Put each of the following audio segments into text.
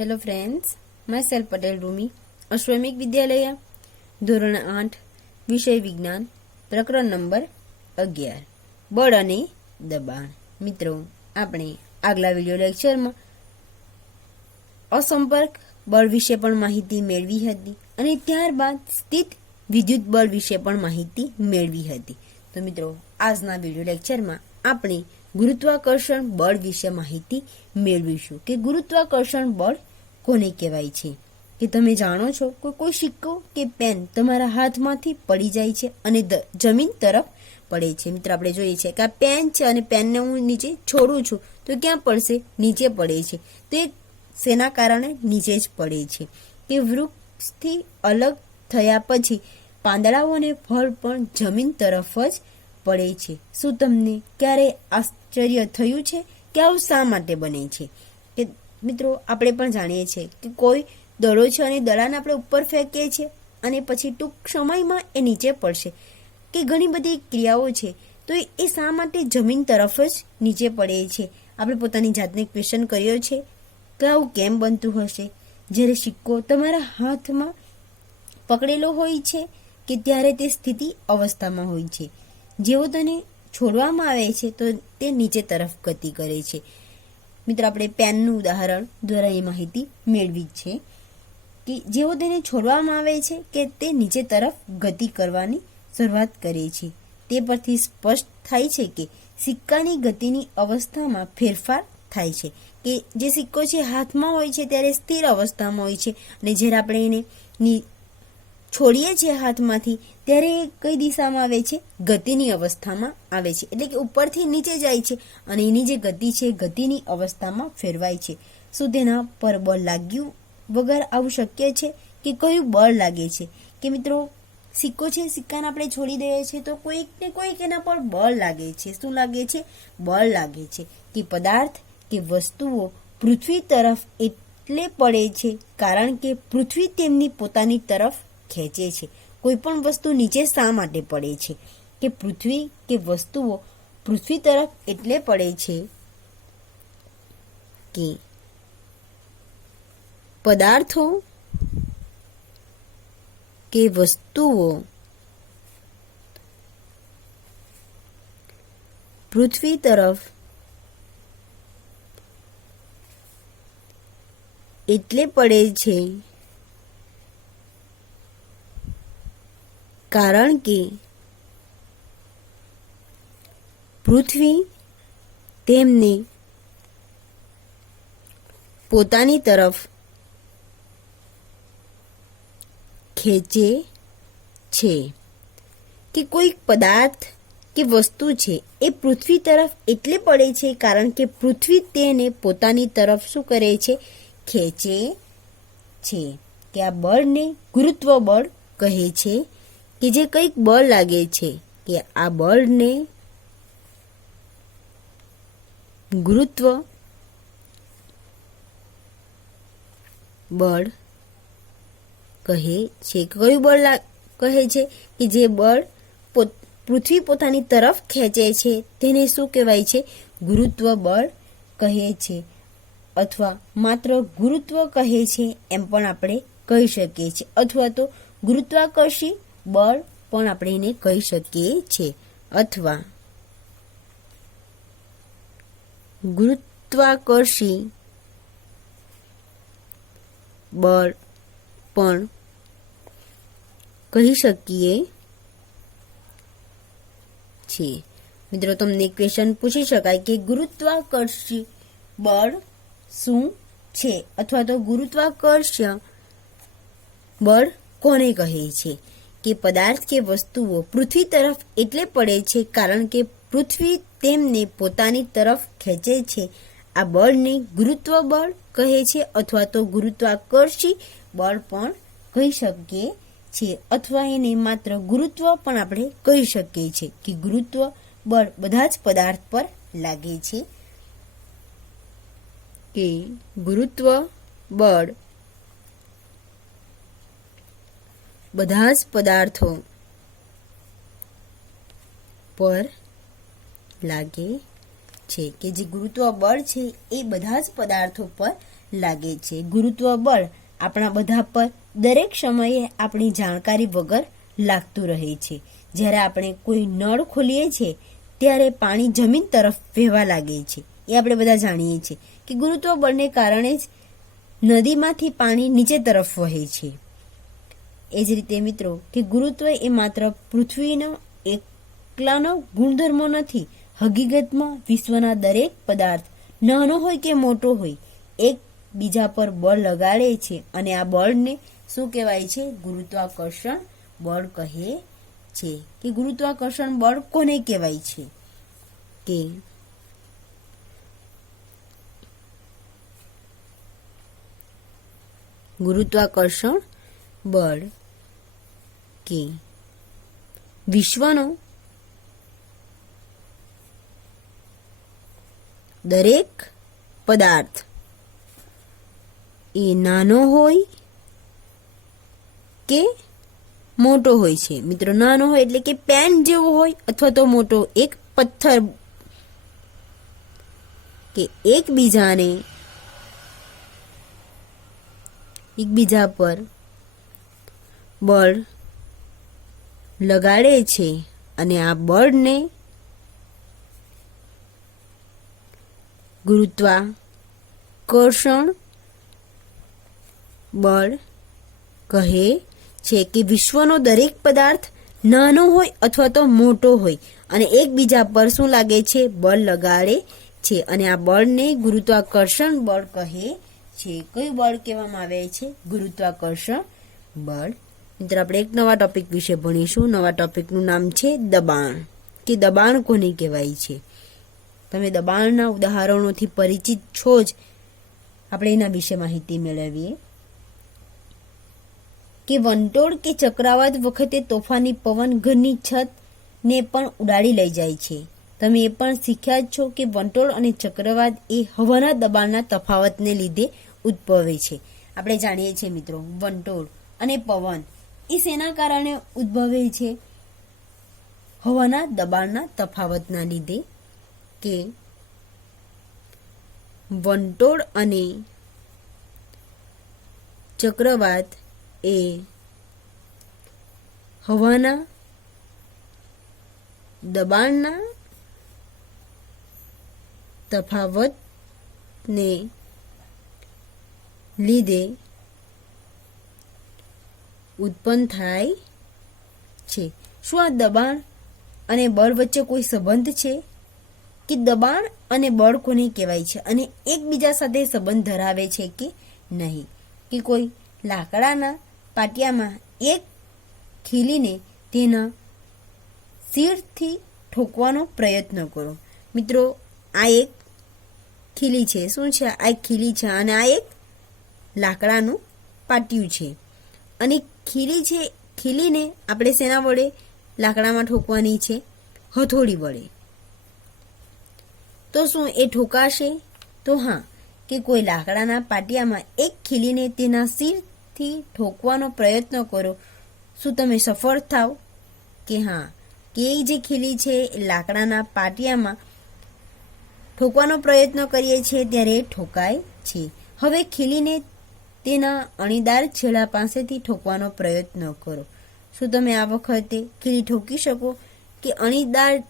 Hello friends, myself Patel Rumi, અશ્વમિક વિદ્યાલય, ધોરણ 8, વિષય વિજ્ઞાન, પ્રકરણ નંબર 11, બળ અને દબાણ. મિત્રો, આપણે આગલા વિડિયો લેક્ચરમાં અસંપર્ક બળ વિશે પણ માહિતી મેળવી હતી અને ત્યારબાદ સ્થિત વિદ્યુત બળ વિશે પણ માહિતી મેળવી હતી. તો મિત્રો, આજના વિડિયો લેક્ચરમાં આપણે ગુરુત્વાકર્ષણ બળ વિશે માહિતી મેળવીશું કે ગુરુત્વાકર્ષણ બળ કોને કહેવાય છે. કે તમે જાણો છો કે કોઈ સિક્કો કે પેન તમારા હાથમાંથી પડી જાય છે અને જમીન તરફ પડે છે. મિત્રો, આપણે જોઈએ છે કે આ પેન છે અને પેનને હું નીચે છોડું છું તો ક્યાં પડશે? નીચે પડે છે. તો એ શેના કારણે નીચે જ પડે છે? કે વૃક્ષથી અલગ થયા પછી પાંદડાઓ અને ફળ પણ જમીન તરફ જ પડે છે. શું તમને ક્યારે આશ્ચર્ય થયું છે કે આવું શા માટે બને છે? કે મિત્રો, આપણે પણ જાણીએ છીએ કે કોઈ દડો છે અને દડાને આપણે ઉપર ફેંકીએ છીએ અને પછી ટૂંક સમયમાં એ નીચે પડશે. કે ઘણી બધી ક્રિયાઓ છે, તો એ શા માટે જમીન તરફ જ નીચે પડે છે? આપણે પોતાની જાતને ક્વેશ્ચન કર્યો છે કે આવું કેમ બનતું હશે? જ્યારે સિક્કો તમારા હાથમાં પકડેલો હોય છે કે ત્યારે તે સ્થિતિ અવસ્થામાં હોય છે. જેવો તેને છોડવામાં આવે છે તો તે નીચે તરફ ગતિ કરે છે. મિત્રો, આપણે પેનનું ઉદાહરણ દ્વારા એ માહિતી મેળવી છે કે જેવો તેને છોડવામાં આવે છે કે તે નીચે તરફ ગતિ કરવાની શરૂઆત કરે છે. તે પરથી સ્પષ્ટ થાય છે કે સિક્કાની ગતિની અવસ્થામાં ફેરફાર થાય છે. કે જે સિક્કો છે હાથમાં હોય છે ત્યારે સ્થિર અવસ્થામાં હોય છે અને જ્યારે આપણે એને છોડીએ છીએ હાથમાંથી ત્યારે એ કઈ દિશામાં આવે છે? ગતિની અવસ્થામાં આવે છે. એટલે કે ઉપરથી નીચે જાય છે અને એની જે ગતિ છે ગતિની અવસ્થામાં ફેરવાય છે. શું તેના પર બળ લાગ્યું વગર આવું શક્ય છે? કે કયું બળ લાગે છે? કે મિત્રો, સિક્કો છે, સિક્કાને આપણે છોડી દઈએ છીએ તો કોઈક ને કોઈક એના પર બળ લાગે છે. શું લાગે છે? બળ લાગે છે. કે પદાર્થ કે વસ્તુઓ પૃથ્વી તરફ એટલે પડે છે કારણ કે પૃથ્વી તેમની પોતાની તરફ ખેંચે છે. કોઈ પણ વસ્તુ નીચે શા માટે પડે છે? કે પૃથ્વી કે વસ્તુઓ પૃથ્વી તરફ એટલે પડે છે કે પદાર્થો કે વસ્તુઓ પૃથ્વી તરફ એટલે પડે છે કારણ કે પૃથ્વી તેમને પોતાની તરફ ખેંચે છે. કે કોઈ પદાર્થ કે વસ્તુ છે એ પૃથ્વી તરફ એટલે પડે છે કારણ કે પૃથ્વી તેને પોતાની તરફ શું કરે છે? ખેંચે છે. કે આ બળને ગુરુત્વ બળ કહે છે. કે જે કંઈક બળ લાગે છે કે આ બળને ગુરુત્વ બળ કહે છે. કયું બળ કહે છે? કે જે બળ પૃથ્વી પોતાની તરફ ખેંચે છે તેને શું કહેવાય છે? ગુરુત્વ બળ કહે છે. અથવા માત્ર ગુરુત્વ કહે છે એમ પણ આપણે કહી શકીએ છીએ. અથવા તો ગુરુત્વાકર્ષી બળ પણ આપણે એને કહી શકીએ છીએ. અથવા ગુરુત્વાકર્ષી બળ પણ કહી શકીએ છીએ. મિત્રો, તમને ક્વેશ્ચન પૂછી શકાય કે ગુરુત્વાકર્ષી બળ શું છે? અથવા તો ગુરુત્વાકર્ષણ બળ કોને કહે છે? કે પદાર્થ કે વસ્તુઓ પૃથ્વી તરફ એટલે પડે છે કારણ કે પૃથ્વી તેમને પોતાની તરફ ખેંચે છે. આ બળને ગુરુત્વ બળ કહે છે અથવા તો ગુરુત્વાકર્ષી બળ પણ કહી શકીએ છીએ. અથવા એને માત્ર ગુરુત્વ પણ આપણે કહી શકીએ છીએ. કે ગુરુત્વ બળ બધા જ પદાર્થ પર લાગે છે. કે ગુરુત્વ બળ બધા જ પદાર્થો પર લાગે છે કે જે ગુરુત્વ બળ છે એ બધા જ પદાર્થો પર લાગે છે. ગુરુત્વ બળ આપણા બધા પર દરેક સમયે આપણી જાણકારી વગર લાગતું રહે છે. જ્યારે આપણે કોઈ નળ ખોલીએ છીએ ત્યારે પાણી જમીન તરફ વહેવા લાગે છે. એ આપણે બધા જાણીએ છીએ કે ગુરુત્વ બળને કારણે જ નદીમાંથી પાણી નીચે તરફ વહે છે. એ જ રીતે મિત્રો કે ગુરુત્વ એ માત્ર પૃથ્વીનો એકલાનો ગુણધર્મ નથી. હકીકતમાં વિશ્વના દરેક પદાર્થ નાનો હોય કે મોટો હોય એક બીજા પર બળ લગાડે છે અને આ બળને શું કહેવાય છે? ગુરુત્વાકર્ષણ બળ કહે છે. કે ગુરુત્વાકર્ષણ બળ કોને કહેવાય છે? કે ગુરુત્વાકર્ષણ બળ કે વિશ્વનો દરેક પદાર્થ એ નાનો હોય કે મોટો હોય છે. મિત્રો નાનો હોય એટલે કે પેન જેવો હોય અથવા તો મોટો એક પથ્થર કે એકબીજા પર બળ લગાડે છે અને આ બળને ગુરુત્વાકર્ષણ બળ કહે છે. કે વિશ્વનો દરેક પદાર્થ નાનો હોય અથવા તો મોટો હોય અને એકબીજા પર શું લાગે છે? બળ લગાડે છે અને આ બળને ગુરુત્વાકર્ષણ બળ કહે છે. કયું બળ કહેવામાં આવે છે? ગુરુત્વાકર્ષણ બળ. મિત્રો આપણે એક નવા ટોપિક વિશે ભણીશું. નવા ટોપિકનું નામ છે દબાણ. કે દબાણ કોને કહેવાય છે? તમે દબાણના ઉદાહરણોથી પરિચિત છો જ. આપણે એના વિશે માહિતી મેળવીએ. કે વંટોળ કે ચક્રાવાત વખતે તોફાની પવન ઘરની છતને પણ ઉડાડી લઈ જાય છે. તમે એ પણ શીખ્યા જ છો કે વંટોળ અને ચક્રવાત એ હવાના દબાણના તફાવતને લીધે ઉદ્ભવે છે. આપણે જાણીએ છીએ મિત્રો વંટોળ અને પવન એ શેના કારણે ઉદ્ભવે છે? હવાના દબાણના તફાવતના લીધે. કે વંટોળ અને ચક્રવાત એ હવાના દબાણના તફાવતને લીધે ઉત્પન્ન થાય છે. શું આ દબાણ અને બળ વચ્ચે કોઈ સંબંધ છે? કે દબાણ અને બળ કોને કહેવાય છે અને એકબીજા સાથે સંબંધ ધરાવે છે કે નહીં? કે કોઈ લાકડાના પાટિયામાં એક ખીલીને તેના શીરથી ઠોકવાનો પ્રયત્ન કરો. મિત્રો આ એક ખીલી છે. શું છે? આ એક ખીલી છે અને આ એક લાકડાનું પાટિયું છે. અને ખીલી છે, ખીલીને આપણે શેના વડે લાકડામાં ઠોકવાની છે? હથોડી વડે. તો શું એ ઠોકાશે? તો હા. કે કોઈ લાકડાના પાટિયામાં એક ખીલીને તેના શીરથી ઠોકવાનો પ્રયત્ન કરો. શું તમે સફળ થાવ? કે હા. કે એ જે ખીલી છે લાકડાના પાટિયામાં ઠોકવાનો પ્રયત્ન કરીએ છીએ ત્યારે ઠોકાય છે. હવે ખીલીને તેના અણીદાર છેડા પાસેથી ઠોકવાનો પ્રયત્ન કરો. શું તમે આ વખતે ખીલી ઠોકી શકો? કે અણીદાર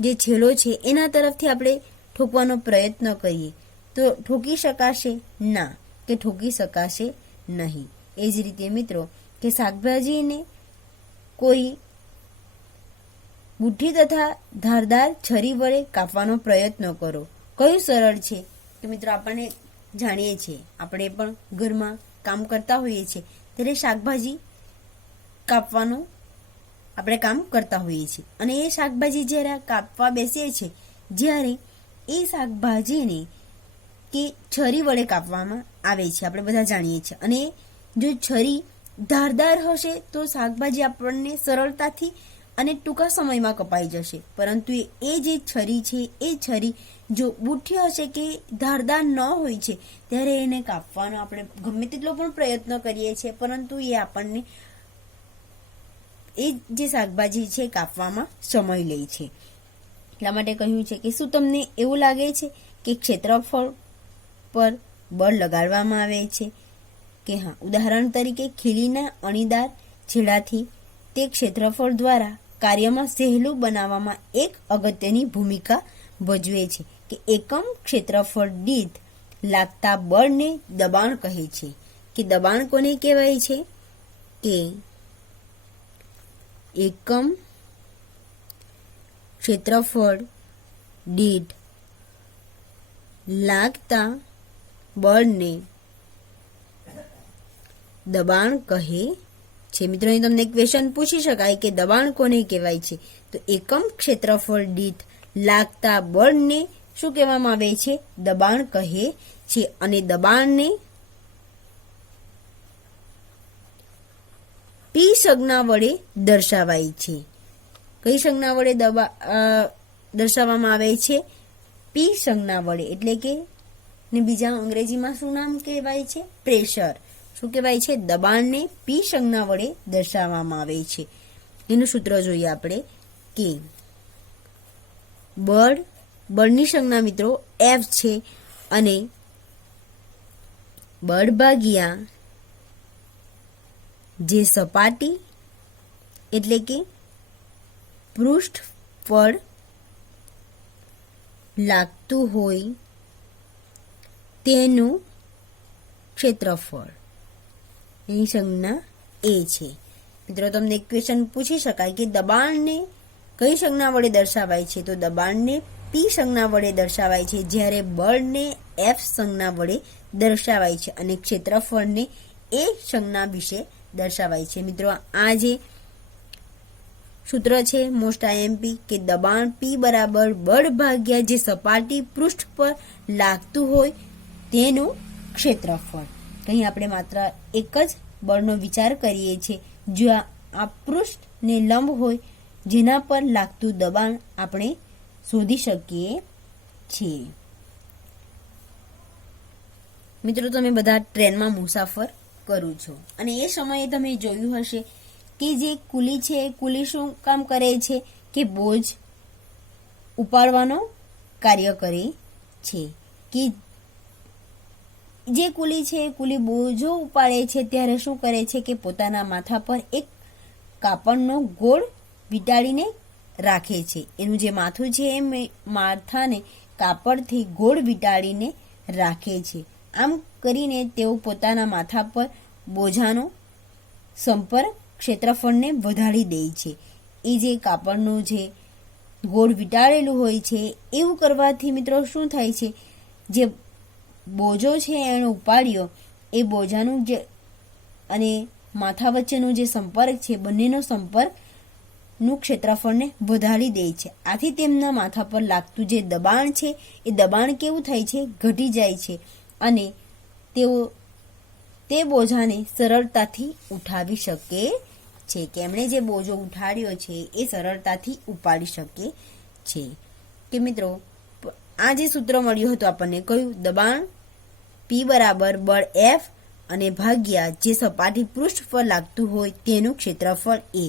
જે છેડો છે એના તરફથી આપણે ઠોકવાનો પ્રયત્ન કરીએ તો ઠોકી શકાશે? ના. કે ઠોકી શકાશે નહીં. એ જ રીતે મિત્રો કે શાકભાજીને કોઈ બુઠ્ઠી તથા ધારદાર છરી વડે કાપવાનો પ્રયત્ન કરો. કયું સરળ છે? કે મિત્રો આપણને જાણીએ છીએ, આપણે પણ ઘરમાં કામ કરતા હોઈએ છીએ ત્યારે શાકભાજી કાપવાનું આપણે કામ કરતા હોઈએ છીએ અને એ શાકભાજી જ્યારે કાપવા બેસીએ છીએ જ્યારે એ શાકભાજીને કે છરી વડે કાપવામાં આવે છે. આપણે બધા જાણીએ છીએ. અને જો છરી ધારદાર હશે તો શાકભાજી આપણને સરળતાથી અને ટૂંકા સમયમાં કપાઈ જશે. પરંતુ એ જે છરી છે એ છરી જો બુઠ્ઠી હશે કે ધારદાર ન હોય છે ત્યારે એને કાપવાનો આપણે ગમે તેટલો પણ પ્રયત્ન કરીએ છીએ પરંતુ એ આપણને એ જે શાકભાજી છે કાપવામાં સમય લે છે. એટલા માટે કહ્યું છે કે શું તમને એવું લાગે છે કે ક્ષેત્રફળ પર બળ લગાડવામાં આવે છે કે હા. ઉદાહરણ તરીકે ખીલીના અણીદાર છેડાથી તે ક્ષેત્રફળ દ્વારા કાર્યમાં સહેલું બનાવવામાં એક અગત્યની ભૂમિકા ભજવે છે કે એકમ ક્ષેત્રફળ દીઠ લાગતા બળને દબાણ કહે છે. કે દબાણ કોને કહેવાય છે કે એકમ ક્ષેત્રફળ દીઠ લાગતા બળને દબાણ કહે છે. મિત્રો અહીં તમને ક્વેશ્ચન પૂછી શકાય કે દબાણ કોને કહેવાય છે, તો એકમ ક્ષેત્રફળ દીઠ લાગતા બળને શું કહેવામાં આવે છે, દબાણ કહે છે. અને દબાણને પી સંજ્ઞા વડે દર્શાવાય છે. કઈ સંજ્ઞા વડે દર્શાવવામાં આવે છે, પી સંજ્ઞા વડે. એટલે કે ને બીજા અંગ્રેજીમાં શું નામ કહેવાય છે, પ્રેશર. શું કહેવાય છે, દબાણને પી સંજ્ઞા વડે દર્શાવવામાં આવે છે. એનું સૂત્ર જોઈએ આપણે કે બળની સંજ્ઞા મિત્રો F છે અને બળ ભાગ્યા જે સપાટી એટલે કે પૃષ્ઠ પર લાગતું હોય તેનું ક્ષેત્રફળ, એની સંજ્ઞા એ છે. મિત્રો તમને ક્વેશ્ચન પૂછી શકાય કે દબાણને કઈ સંજ્ઞા વડે દર્શાવાય છે, તો દબાણને પી સંજ્ઞા વડે દર્શાવાય છે, જ્યારે બળને એફ સંજ્ઞા વડે દર્શાવાય છે અને ક્ષેત્રફળને એ સંજ્ઞા વિશે દર્શાવાય છે. મિત્રો આ જે સૂત્ર છે મોસ્ટ આઈએમપી કે દબાણ પી બરાબર બળ ભાગ્યા જે સપાટી પૃષ્ઠ પર લાગતું હોય તેનું ક્ષેત્રફળ. અહીં આપણે માત્ર એક જ બળનો વિચાર કરીએ છીએ, જો આ પૃષ્ઠને લંબ હોય જેના પર લાગતું દબાણ આપણે શોધી શકીએ છીએ. મિત્રો તમે બધા ટ્રેનમાં મુસાફર કરો છો અને એ સમયે તમે જોયું હશે કે જે કુલી છે, કુલી શું કામ કરે છે કે બોજ ઉપાડવાનો કાર્ય કરે છે. કે જે કુલી છે કુલી બોજો ઉપાડે છે ત્યારે શું કરે છે કે પોતાના માથા પર એક કાપડનો ગોળ વીંટાળીને રાખે છે. એનું જે માથું છે એ માથાને કાપડથી ગોળ વીંટાળીને રાખે છે. આમ કરીને તેઓ પોતાના માથા પર બોજાનો સંપર્ક ક્ષેત્રફળને વધારી દે છે. એ જે કાપડનું જે ગોળ વીંટાળેલું હોય છે એવું કરવાથી મિત્રો શું થાય છે, જે બોજો છે એનો ઉપાડ્યો એ બોજાનું જે અને માથા વચ્ચેનો જે સંપર્ક છે બંનેનો સંપર્કનું ક્ષેત્રફળને વધારી દે છે. આથી તેમના માથા પર લાગતું જે દબાણ છે એ દબાણ કેવું થાય છે, ઘટી જાય છે અને તેઓ તે બોજાને સરળતાથી ઉઠાવી શકે છે કે એમણે જે બોજો ઉઠાડ્યો છે એ સરળતાથી ઉપાડી શકે છે. કે મિત્રો આ જે સૂત્ર મળ્યું હતું આપણને કયું, દબાણ પી બરાબર બળ એફ અને ભાગ્યા જે સપાટી પૃષ્ઠ પર લાગતું હોય તેનું ક્ષેત્રફળ એ.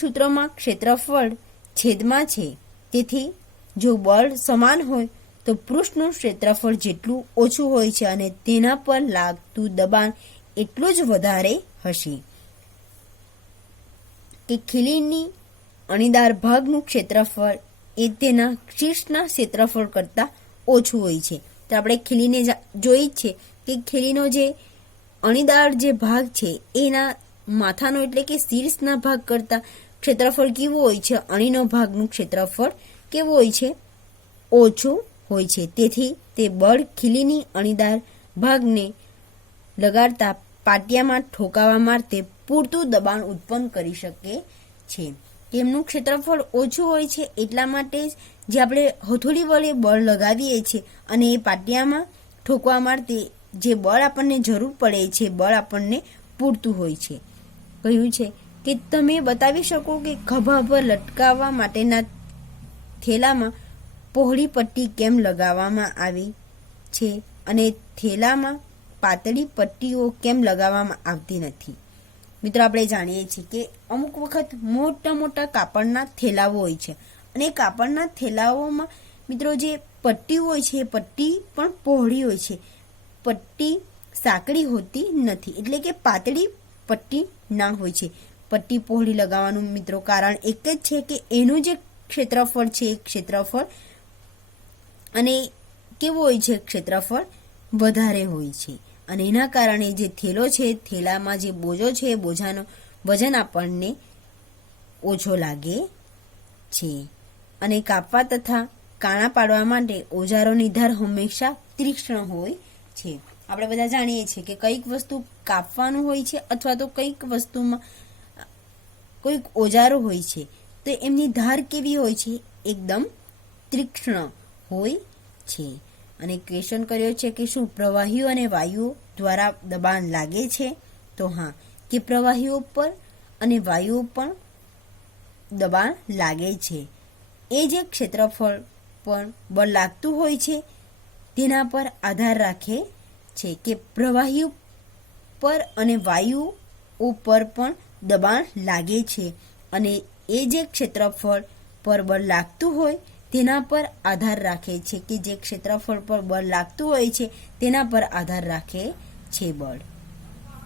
સૂત્રમાં ક્ષેત્રફળ છેદમાં છે, તેથી જો બળ સમાન હોય તો પૃષ્ઠનું ક્ષેત્રફળ જેટલું ઓછું હોય છે અને તેના પર લાગતું દબાણ એટલું જ વધારે હશે. કે ખીલીની અણીદાર ભાગનું ક્ષેત્રફળ એ તેના શીર્ષના ક્ષેત્રફળ કરતાં ઓછું હોય છે. તો આપણે ખીલીને જોઈ જ છે કે ખીલીનો જે અણીદાર જે ભાગ છે એના માથાનો એટલે કે શીર્ષના ભાગ કરતાં ક્ષેત્રફળ કેવું હોય છે, અણીનો ભાગનું ક્ષેત્રફળ કેવું હોય છે, ઓછું હોય છે. તેથી તે બળ ખીલીની અણીદાર ભાગને લગાડતા પાટિયામાં ઠોકાવા માટે પૂરતું દબાણ ઉત્પન્ન કરી શકે છે. તેમનું ક્ષેત્રફળ ઓછું હોય છે એટલા માટે જ જે આપણે હથોડી વડે બળ લગાવીએ છીએ અને એ પાટિયામાં ઠોકવા માટે જે બળ આપણને જરૂર પડે છે બળ આપણને પૂરતું હોય છે. કહ્યું છે કે તમે બતાવી શકો કે ખભા પર લટકાવવા માટેના થેલામાં પહોળી પટ્ટી કેમ લગાવવામાં આવી છે અને થેલામાં પાતળી પટ્ટીઓ કેમ લગાવવામાં આવતી નથી. મિત્રો આપણે જાણીએ છીએ કે અમુક વખત મોટા મોટા કાપડના થેલાઓ હોય છે અને કાપડના થેલાઓમાં મિત્રો જે પટ્ટી હોય છે એ પટ્ટી પણ પહોળી હોય છે. પટ્ટી સાંકડી હોતી નથી, એટલે કે પાતળી પટ્ટી ના હોય છે. પટ્ટી પહોળી લગાવવાનું મિત્રો કારણ એક જ છે કે એનું જે ક્ષેત્રફળ છે એ ક્ષેત્રફળ અને કેવું હોય છે, ક્ષેત્રફળ વધારે હોય છે. અને એના કારણે જે થેલો છે, થેલામાં જે બોજો છે, એ બોજાનો વજન આપણને ઓછો લાગે છે. અને કાપવા તથા કાણા પાડવા માટે ઓજારોની ધાર હંમેશા તીક્ષ્ણ હોય છે. આપણે બધા જાણીએ છીએ કે કઈક વસ્તુ કાપવાનું હોય છે અથવા તો કઈક વસ્તુમાં કોઈક ઓજારો હોય છે તો એમની ધાર કેવી હોય છે, એકદમ તીક્ષ્ણ હોય છે. અને ક્વેશ્ચન કર્યો છે કે શું પ્રવાહીઓ અને વાયુઓ દ્વારા દબાણ લાગે છે? તો હા, કે પ્રવાહીઓ પર અને વાયુઓ પર દબાણ લાગે છે. એ જે ક્ષેત્રફળ પર બળ લાગતું હોય છે તેના પર આધાર રાખે છે કે પ્રવાહીઓ પર અને વાયુઓ પર પણ દબાણ લાગે છે. અને એ જે ક્ષેત્રફળ પર બળ લાગતું હોય તેના પર આધાર રાખે છે કે જે ક્ષેત્રફળ પર બળ લાગતું હોય છે તેના પર આધાર રાખે છે બળ.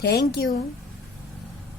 Thank you.